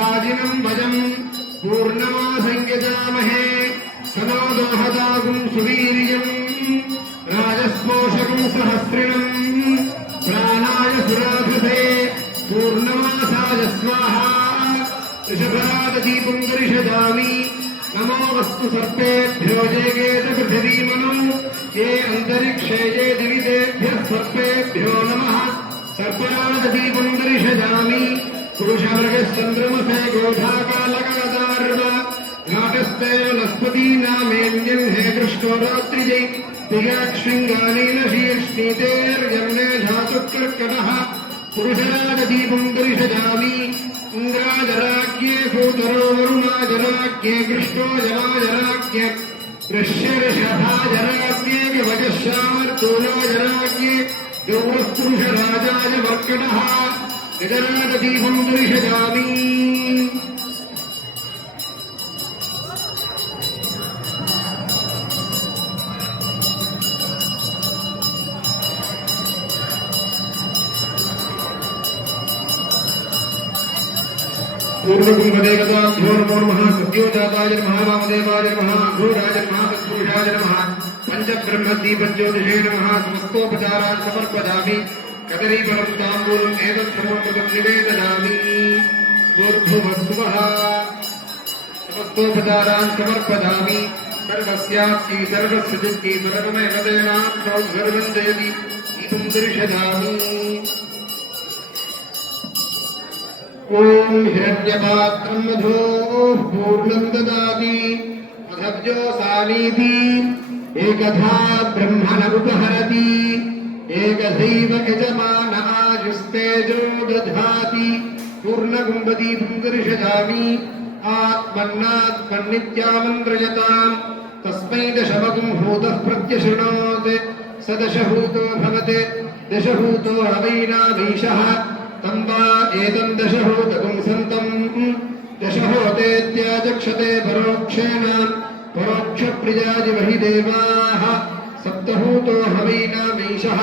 वाजिनं वजं पूर्णमासंयजामहे समादोहदागुं सुवीर्यं राजस्पोषकं सहस्रिणं प्राणाय सुराधसे पूर्णमासाय स्वाहा ऋषभरागदीपं दर्शयामि नमो वस्तु सर्पेभ्यो जयगेत पृथिवीमनो ये अंतरिक्षे ये दिवितेभ्यः सर्पेभ्यो नमः सर्परागदीपं दर्शयामि पुरुषवर्गश्चन्द्रमसे गोधाकालकादार्व घाटस्ते वनस्पतीनामेन्यं हे कृष्णो रात्रिजै दिगाक्षृङ्गानीलशीर्ष्णीतेर्यम्ने धातुकर्कटः पुरुषरागदीपं दर्शयामि इन्द्राजराज्ञे भूतरो वरुणाजराज्ञे कृष्णो जलाजराज्ञे ऋष्यऋषभाजराज्ञे विभजश्यामर्तूलाजराज्ञे गौरस्पुरुषराजाय वर्कटः निजरागदीपं दर्शयामि पूर्णकुंभदेवताभ्यो नमो नमः सत्योजाताय नमः वामदेवाय नमः घोराय नमः तत्पुरुषाय नमः पंचब्रह्मदीपज्योतिषे नमः समस्तोपचारान् समर्पयामि कदलीफलं ताम्बूलम् एतत् समर्पितं निवेदयामि भूर्भुवस्सुवः समस्तोपचारान् समर्पयामि सर्वस्याप्ति सर्वस्य सिद्धिः सर्वमेव तेनात्मौ सर्वं जयति दीपं दर्शयामि ओम हिरण्यपात्रं मधोः पूर्णं ददाति अधब्जो सामीति एकधा ब्रह्मणमुपहरति एकधैव यजमान आयुस्तेजो दधाति पूर्णकुम्भदीपं दर्शयामि आत्मन्नात्मन्नित्यामन्त्रयताम् तस्मै दशमगुं भूतः प्रत्यशृणोत् स दशभूतो भवत् दशभूतो हवैनाधीशः तं वा एतं दशहोतकं सन्तं दशहोतेत्याचक्षते परोक्षेण परोक्षप्रियाजिवहि देवाः सप्तहूतो हवैनामीशः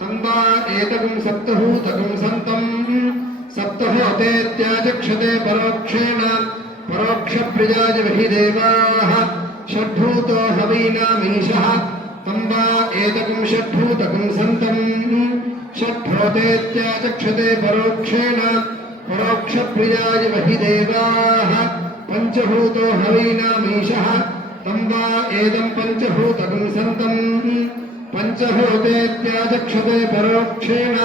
तं वा एतकं सप्तहूतकं सन्तं सप्तहोतेत्याचक्षते परोक्षेण परोक्षप्रियाजिवहि देवाः षड्भूतो हवैनामीशः तं वा एतकं षड्भूतकं सन्तं षड्भूतेत्याचक्षते परोक्षेण परोक्षप्रियाजिवहि देवाः पञ्चभूतो हवैनामीशः तं वा एदं पञ्चभूतकं सन्तं पञ्चभूतेत्याचक्षते परोक्षेण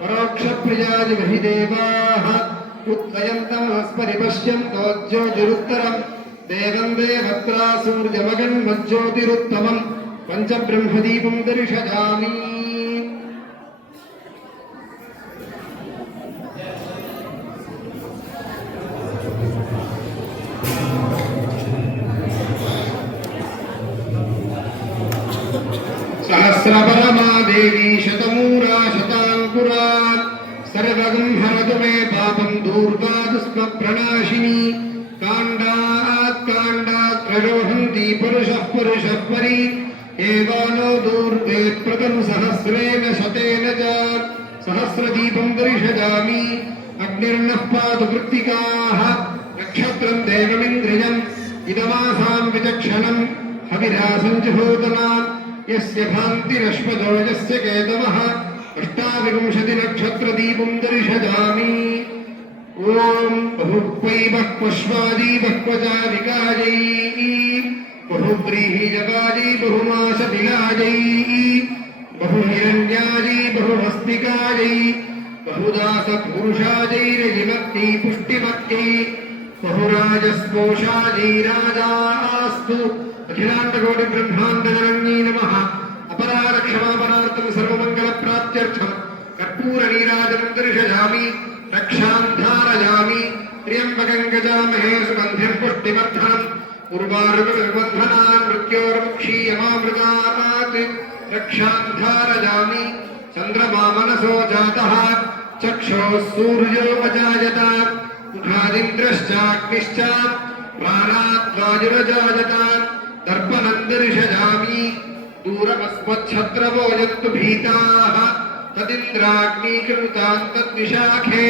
परोक्षप्रियाजिवहि देवाः उत्तयन्तमस्परिपश्यन्तो ज्योतिरुत्तरं देवं देवत्रा सूर्यमगन्मज्ज्योतिरुत्तमं पञ्चब्रह्मदीपं दर्शयामि सहस्रपरमा देवी शतमूरा शतांकुरा सर्वगं हरतु मे पापं दूर्वा दुष्मप्रणाशिनी काण्डात् काण्डात् प्ररोहन्ति पुरुषः पुरुषः परि एवानो दूर्वे प्रतं सहस्रेण शतेन च सहस्रदीपं दर्शयामि अग्निर्नः पातु वृत्तिकाः नक्षत्रं देवमिन्द्रियम् इदमासां विचक्षणं हविरासं जुहोदनाम् यस्य भान्तिरश्वतो यस्य केतवः अष्टाविंशतिनक्षत्रदीपं दर्शयामि ॐ बहुक्वैवः क्वश्वादी बह्वचारिकायै बहुव्रीहिजवाजी बहुमासतिलायै बहुहिरण्यायै बहुहस्तिकायै बहुदासपुरुषायैरजिमत्यै पुष्टिमत्यै बहुराजस्पोषायै राजास्तु अखिलाण्डकोटि ब्रह्माण्डजनन्यै नमः अपरारक्षमापणार्थं सर्वमङ्गलप्राप्त्यर्थं कर्पूरनीराजनं दर्शयामि रक्षां धारयामि त्र्यम्बकं गजामहे सुगन्धिं पुष्टिवर्धनम् उर्वारुकबन्धनान् मृत्योर्मुक्षीयमामृतात् रक्षां धारयामि चन्द्रमा मनसो जातः चक्षुः सूर्योपजायत मुखादिन्द्रश्चाग्निश्च प्राणात् वायुरजायत दर्पणं दर्शयामि दूरमस्मच्छत्रवो यन्तु भीताः तदिन्द्राग्निकृतान् तद्विशाखे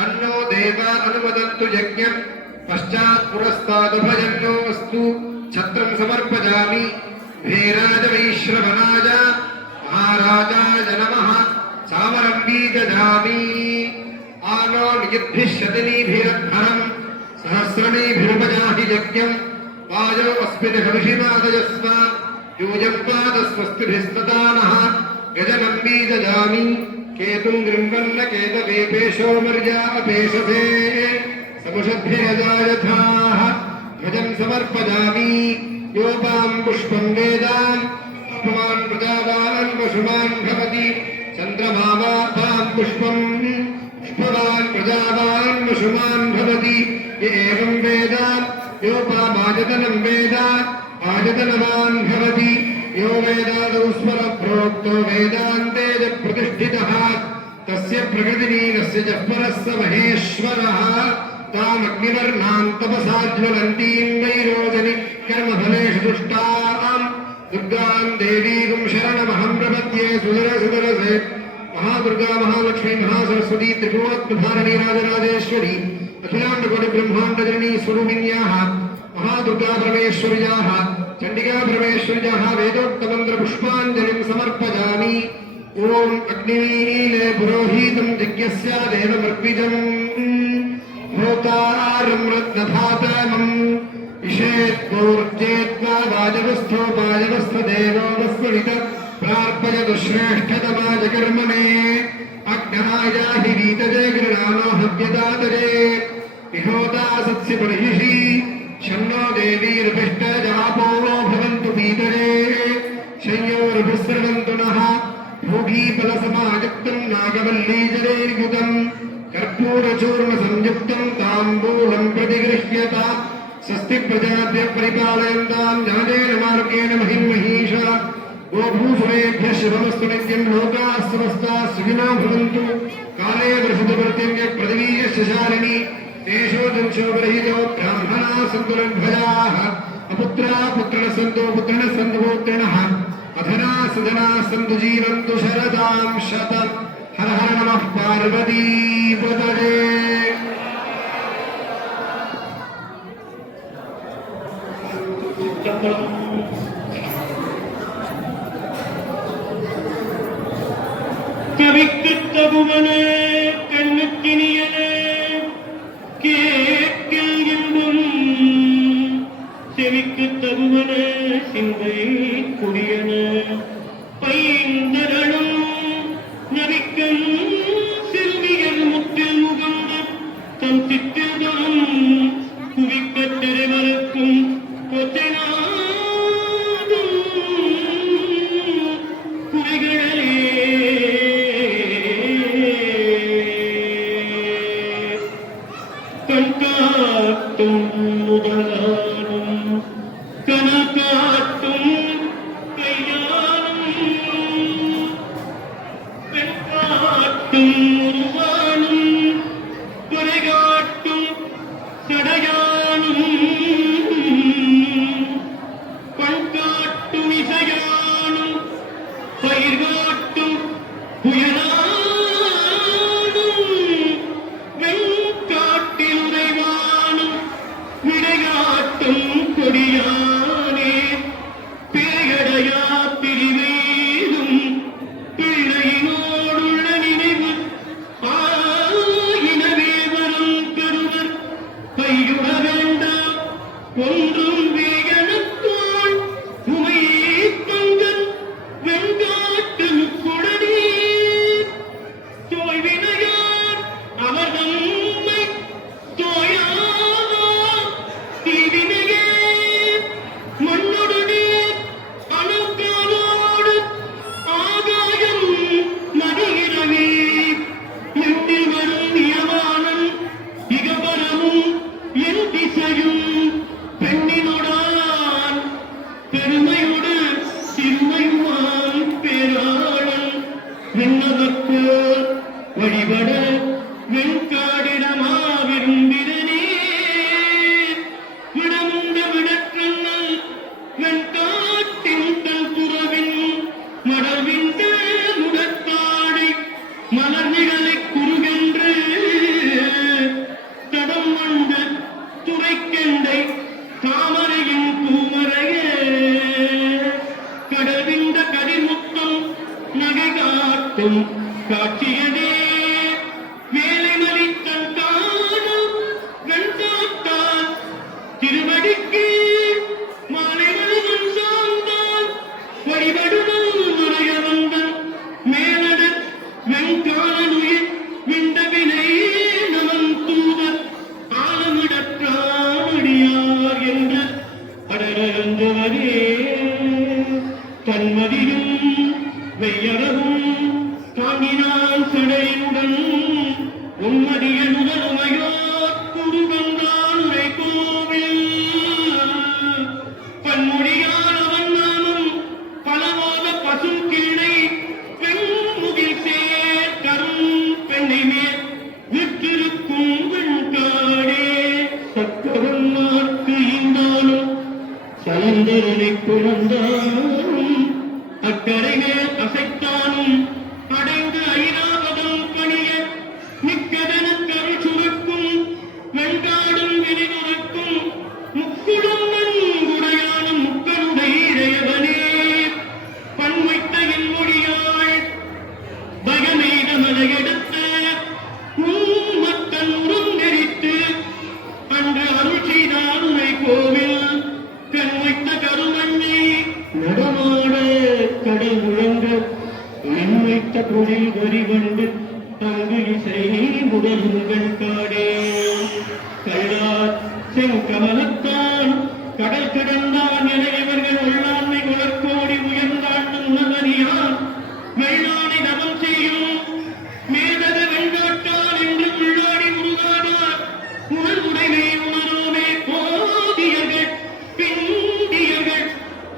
तन्नो देवा अनुमदन्तु यज्ञं पश्चात् पुरस्तादुभजन्नो अस्तु छत्रं समर्पयामि भेराज वैश्रवणाय महाराजाय नमः चामरं बीजजामि आनो नियुद्धिष्यतिनीभिरद्धरम् सहस्रणीभिरुपजाहि यज्ञम् वायो अस्मिन् हविषिमादयस्व यूयं पादस्वस्तिभिस्तदानः गजनं बीजजामि केतुं गृह्णन्न केतवेपेशो मर्या अपेशसे समुषद्भिरजायथाः ध्वजं समर्पयामि योपां पुष्पं वेदां पुष्पवान् प्रजावान् पशुमान् भवति चन्द्रमावापां पुष्पं पुष्पवान् प्रजावान् पशुमान् भवति य एवं वेद योपामायतनं वेद आयतनवान् भवति यो वेदादौ स्मर प्रोक्तो वेदान्ते च प्रतिष्ठितः तस्य प्रकृतिलीनस्य च परः स महेश्वरः तामग्निवर्णां तपसा ज्वलन्तीं वैरोचनि कर्मफलेषु दुष्टां दुर्गां देवीं शरणमहं प्रपद्ये सुदरसे महादुर्गा महालक्ष्मी महासरस्वती त्रिभुवनधारिणी राजराजेश्वरी अखिलाण्डकोटिब्रह्माण्डजननी स्वरूपिण्याः महादुर्गा परमेश्वर्याः चण्डिका परमेश्वर्याः वेदोक्तमन्त्रपुष्पाञ्जलिं समर्पयामि ॐ अग्निमीले पुरोहितं यज्ञस्यादेवमर्पितम् होतारं रत्नधातमम् इषेत्पूर्जेत्वा वाजवस्थो वाजवस्थदेवो वस्वनित प्रार्पयतु श्रेष्ठतमाय कर्मणे अग्नहायाहि वीतजे गृणानो हव्यदातरे विहोता सत्सि बर्हिषि शन्नो देवीर्भिष्टजापो भवन्तु पीतरे शय्योर्भिस्रवन्तु नः भोगीफलसमायुक्तं नागवल्लीजलैर्युतं कर्पूरचूर्णसंयुक्तं ताम्बूलं प्रतिगृह्यता स्वस्ति प्रजाभ्यः परिपालयन्तां न्यायेन मार्गेण महिषा गोभूषणेभ्यः शुभमस्तु नित्यं लोकाः समस्ताः सुखिनो भवन्तु काले वर्षितवर्त्यङ्गे पृथिवीयस्य शालिनी देशो जंशो बर्हितो ब्राह्मणाः सन्तु निर्भयाः अपुत्राः पुत्रिणः सन्तु पुत्रिणः सन्तु पौत्रिणः अधनाः सुजनाः सन्तु जीवन्तु शरदां शतम् हर हर नमः पार्वतीपतये கவிக்கு தகுவனே கண்ணுக்கினியனே கேட்கில் இன்பம் செவிக்கு தகுவனே சிந்தை குடியனே பைந்தரணும் நவிக்கன் செல்வியல் முற்றில் முகந்த தன் சித்திரம் குவிக்க திரைவரக்கும் கொத்தனாதும் குறைகளே கண்காட்டும் முதலானும் கனகாட்டும் கையானும் பெண்காட்டும் உருவானும் குறைகாட்டும் சடையானும் பண்காட்டும் இசையானும் பயிர்காட்டும் புயலானும் வெண்காட்டில் உறைவானும் விடைகாட்டும் உம்மதிய நுதலுமையோ குருவந்தான் உரை கோவில் பன்மொழியானவன் நாமம் பலவாத பசும் கீழை பெண்முகில் சேர் கரும் பெண்ணை மேல் விற்றிருக்கும் வெண்காடே சக்கரன்மார்க்கு ஈந்தாலும் சந்தரனை குழந்தாலும் அக்கரை மேல் அசைத்தானும் அடைந்து ஐராவதம் பணிய மிக்கதன கருள் சுரக்கும் வெண்காடும் விரிதுரக்கும் முக்குடும் நன்குடையானும் முக்கனுடைய இறையவனே பன்மைத்த என் மொழியாள் பயமெய்த மலையெடுத்த உம்மத்தன் உரும் நெறித்து அன்று அருள் செய்தார் உனை கோவில் கண் வைத்த கருமண்ணி நடமாட கடல் முழங்க என் வைத்த பொழில் வரி கொண்டு அங்கு இசை முதலுங்கள் காடே கல்லார் செங்கமலத்தான் கடல் கடந்தான் என இவர்கள் உள்ளாண்மை குலக்கோடி உயர்ந்தான் உணவறியான் வெள்ளானை தவம் செய்யும் மேதக வெண்காட்டான் என்று உள்ளாடி உருவானார் உணர்வுடைமை உணரோமே போதியர்கள் பிந்தியர்கள்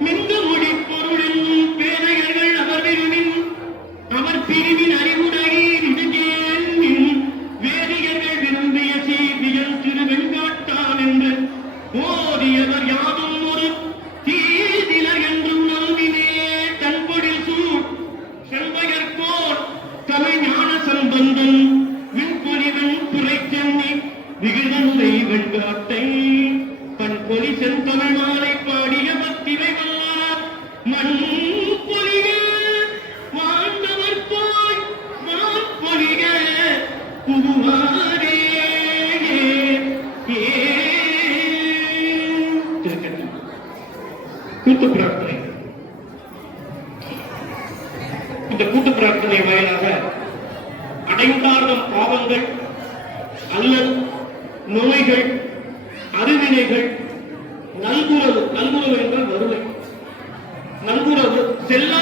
மிந்து மொழி பொருளின் பேதையர்கள் அவர் விரும்பின் அவர் பிரிவின் அறிவுடையீர் இதுகேள்வின் வேதியர்கள் விரும்பிய செய்தியல் திரு வெண்காட்டான் என்று ஓதியவர் யாதும் ஒரு தீதிலர் என்றும் நம்பினே தன்பொழில் சூட் செம்பயர்கோர் தமிழ் ஞான சம்பந்தன் விண்பொலிவன் துறை சென்னி விகிதனுரை வெண்காட்டை பண்பொலி செந்தமிழ் மாலை பாடிய பக்திவை வல்லார் மண் பொலிக வாழ்ந்தவர் போய் வான் பொலிக புகுவாரே கூட்டு பிரார்த்தனை. இந்த கூட்டு பிரார்த்தனை வாயிலாக அடைந்தார்ந்த பாவங்கள் அல்லது நோய்கள் அறிவினைகள் நல்குறவு என்றால் வறுமை நல்குறவு செல்லா